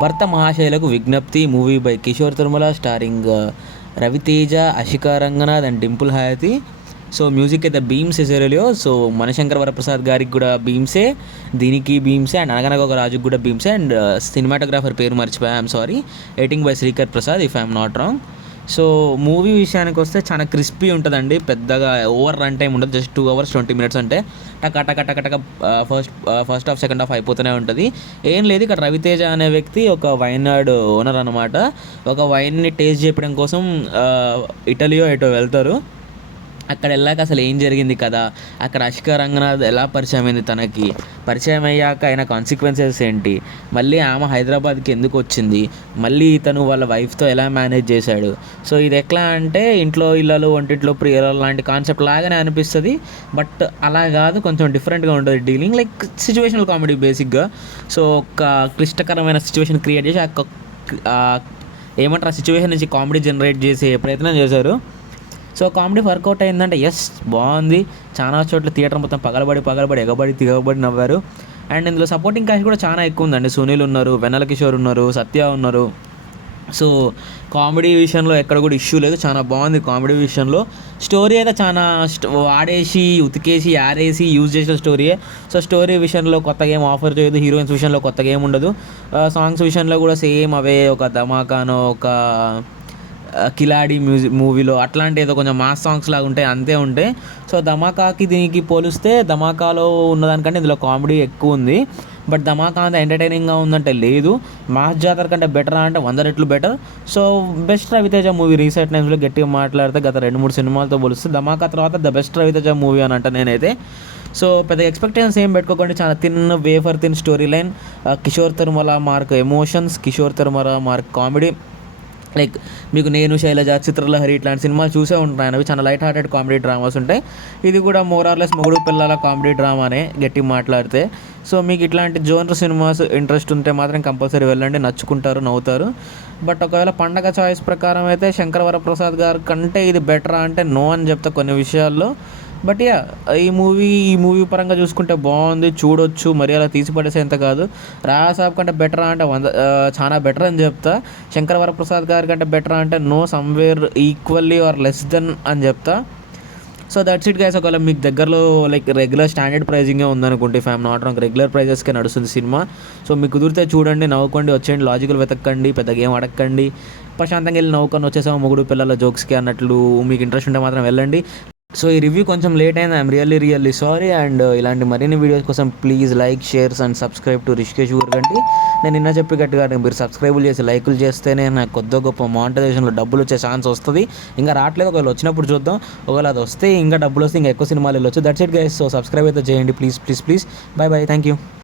భర్త మహాశైలకు విజ్ఞప్తి movie by Kishore Tirumala starring Raviteja, Ashika Ranganath and Dimple Hayathi. So music అయితే బీమ్స్ ఎసెరలియో. సో మనశంకర్ వరప్రసాద్ గారికి కూడా బీమ్సే, దీనికి బీమ్సే అండ్ అనగనగా ఒక రాజుకి కూడా బీమ్సే. అండ్ సినిమాటోగ్రాఫర్ పేరు మర్చిపోయా, I'm sorry. Editing by Srikar Prasad if I'm not wrong. So movie విషయానికి వస్తే చాలా క్రిస్పీ ఉంటుందండి, పెద్దగా ఓవర్ రన్ టైం ఉండదు. జస్ట్ 2 hours 20 minutes అంటే టక టక టక టక ఫస్ట్ హాఫ్ సెకండ్ హాఫ్ అయిపోతూనే ఉంటుంది. ఏం లేదు, ఇక్కడ రవితేజ అనే వ్యక్తి ఒక వైనాడ్ ఓనర్ అనమాట. ఒక వైన్ని టేస్ట్ చేయడం కోసం ఇటలీయో ఎటో వెళ్తారు. అక్కడ వెళ్ళాక అసలు ఏం జరిగింది కదా, అక్కడ అషికా రంగనాథ్ ఎలా పరిచయం అయింది, తనకి పరిచయం అయ్యాక అయిన కాన్సిక్వెన్సెస్ ఏంటి, మళ్ళీ ఆమె హైదరాబాద్కి ఎందుకు వచ్చింది, మళ్ళీ ఇతను వాళ్ళ వైఫ్తో ఎలా మేనేజ్ చేశాడు. సో ఇది ఎట్లా అంటే ఇంట్లో ఇళ్ళలు వంటింట్లో ప్రియలు లాంటి కాన్సెప్ట్ లాగానే అనిపిస్తుంది. బట్ అలా కాదు, కొంచెం డిఫరెంట్గా ఉంటుంది డీలింగ్, లైక్ సిచ్యువేషనల్ కామెడీ బేసిక్గా. సో ఒక క్లిష్టకరమైన సిచ్యువేషన్ క్రియేట్ చేసి ఏమంటారు ఆ సిచ్యువేషన్ నుంచి కామెడీ జనరేట్ చేసే ప్రయత్నం చేశారు. సో కామెడీ వర్కౌట్ అయిందంటే ఎస్ బాగుంది. చాలా చోట్ల థియేటర్ మొత్తం పగలబడి ఎగబడి నవ్వారు. అండ్ ఇందులో సపోర్టింగ్ క్యాస్ట్ కూడా చాలా ఎక్కువ ఉందండి. సునీల్ ఉన్నారు, వెన్నెల కిషోర్ ఉన్నారు, సత్య ఉన్నారు. సో కామెడీ విషయంలో ఎక్కడ కూడా ఇష్యూ లేదు, చాలా బాగుంది కామెడీ విషయంలో. స్టోరీ అయితే చాలా వాడేసి ఉతికేసి ఆరేసి యూజ్ చేసిన స్టోరీయే. సో స్టోరీ విషయంలో కొత్తగా ఏం ఆఫర్ చేయదు, హీరోయిన్స్ విషయంలో కొత్తగా ఏం ఉండదు. సాంగ్స్ విషయంలో కూడా సేమ్ అవే, ఒక ధమాకానో ఒక కిలాడి మూవీలో అట్లాంటి ఏదో కొంచెం మాస్ సాంగ్స్ లాగా ఉంటాయి, అంతే ఉంటాయి. సో ధమాకాకి దీనికి పోలిస్తే ధమాకాలో ఉన్నదానికంటే ఇందులో కామెడీ ఎక్కువ ఉంది. బట్ ధమాకా అంత ఎంటర్టైనింగ్గా ఉందంటే లేదు. మాస్ జాతర కంటే బెటర్ అంటే 100 రెట్లు better. So best Raviteja movie recent టైమ్స్లో గట్టిగా మాట్లాడితే గత 2-3 సినిమాలతో పోలిస్తే ధమాకా తర్వాత ద బెస్ట్ రవితేజ మూవీ అని అంట నేనైతే. సో పెద్ద ఎక్స్పెక్టేషన్స్ ఏం పెట్టుకోకండి, చాలా wafer thin story line, Kishore Tirumala mark emotions, Kishore Tirumala mark comedy. Like మీకు నేను, శైలజ, చిత్రలహరి ఇట్లాంటి సినిమాలు చూసే ఉంటాయి. అవి చాలా లైట్ హార్టెడ్ కామెడీ డ్రామాస్ ఉంటాయి. ఇది కూడా మోరార్లెస్ మొగుడు పిల్లల కామెడీ డ్రామానే గట్టి మాట్లాడితే. సో మీకు ఇట్లాంటి జోనర్ సినిమాస్ ఇంట్రెస్ట్ ఉంటే మాత్రం కంపల్సరీ వెళ్ళండి, నచ్చుకుంటారు, నవ్వుతారు. బట్ ఒకవేళ పండగ చాయిస్ ప్రకారం అయితే శంకర్ వరప్రసాద్ గారి కంటే ఇది బెటరా అంటే నో అని చెప్తా కొన్ని విషయాల్లో. బట్ యా ఈ మూవీ పరంగా చూసుకుంటే బాగుంది, చూడొచ్చు, మరి అలా తీసి పడేసేంత కాదు. రాసాబ్ కంటే బెటరా అంటే చాలా బెటర్ అని చెప్తా. శంకర్ వరప్రసాద్ గారి కంటే బెటరా అంటే no, somewhere equally or less than అని చెప్తా. So that's it guys. ఒకవేళ మీకు దగ్గరలో లైక్ రెగ్యులర్ స్టాండర్డ్ ప్రైజింగే ఉందనుకుంటే, if I'm not wrong regular ప్రైజెస్కే నడుస్తుంది సినిమా. సో మీకు కుదిరితే చూడండి, నవ్వుకోండి, వచ్చేయండి, లాజికల్ వెతక్కండి, పెద్దగా ఏం అడగండి, ప్రశాంతంగా వెళ్ళి నవ్వుకొని వచ్చేసాము మొగుడు పిల్లల జోక్స్కి అన్నట్లు. మీకు ఇంట్రెస్ట్ ఉంటే మాత్రం వెళ్ళండి. సో ఈ రివ్యూ కొంచెం లేట్ అయింది, ఐఎమ్ రియల్లీ సారీ. అండ్ ఇలాంటి మరిన్ని వీడియోస్ కోసం please like, shares and subscribe to Rishikesh Ooraganti. నేను నిన్న చెప్పినట్టుగా మీరు సబ్స్క్రైబులు చేసి లైకులు చేస్తేనే నాకు కొద్ది గొప్ప మానిటైజేషన్లో డబ్బులు వచ్చే ఛాన్స్ వస్తుంది. ఇంకా రావట్లేదు, ఒకవేళ వచ్చినప్పుడు చూద్దాం. ఒకవేళ అది వస్తే ఇంకా డబ్బులు వస్తే ఇంకా ఎక్కువ సినిమాలు వెళ్ళొచ్చు. That's it guys. So subscribe అయితే చేయండి ప్లీజ్. Bye thank you.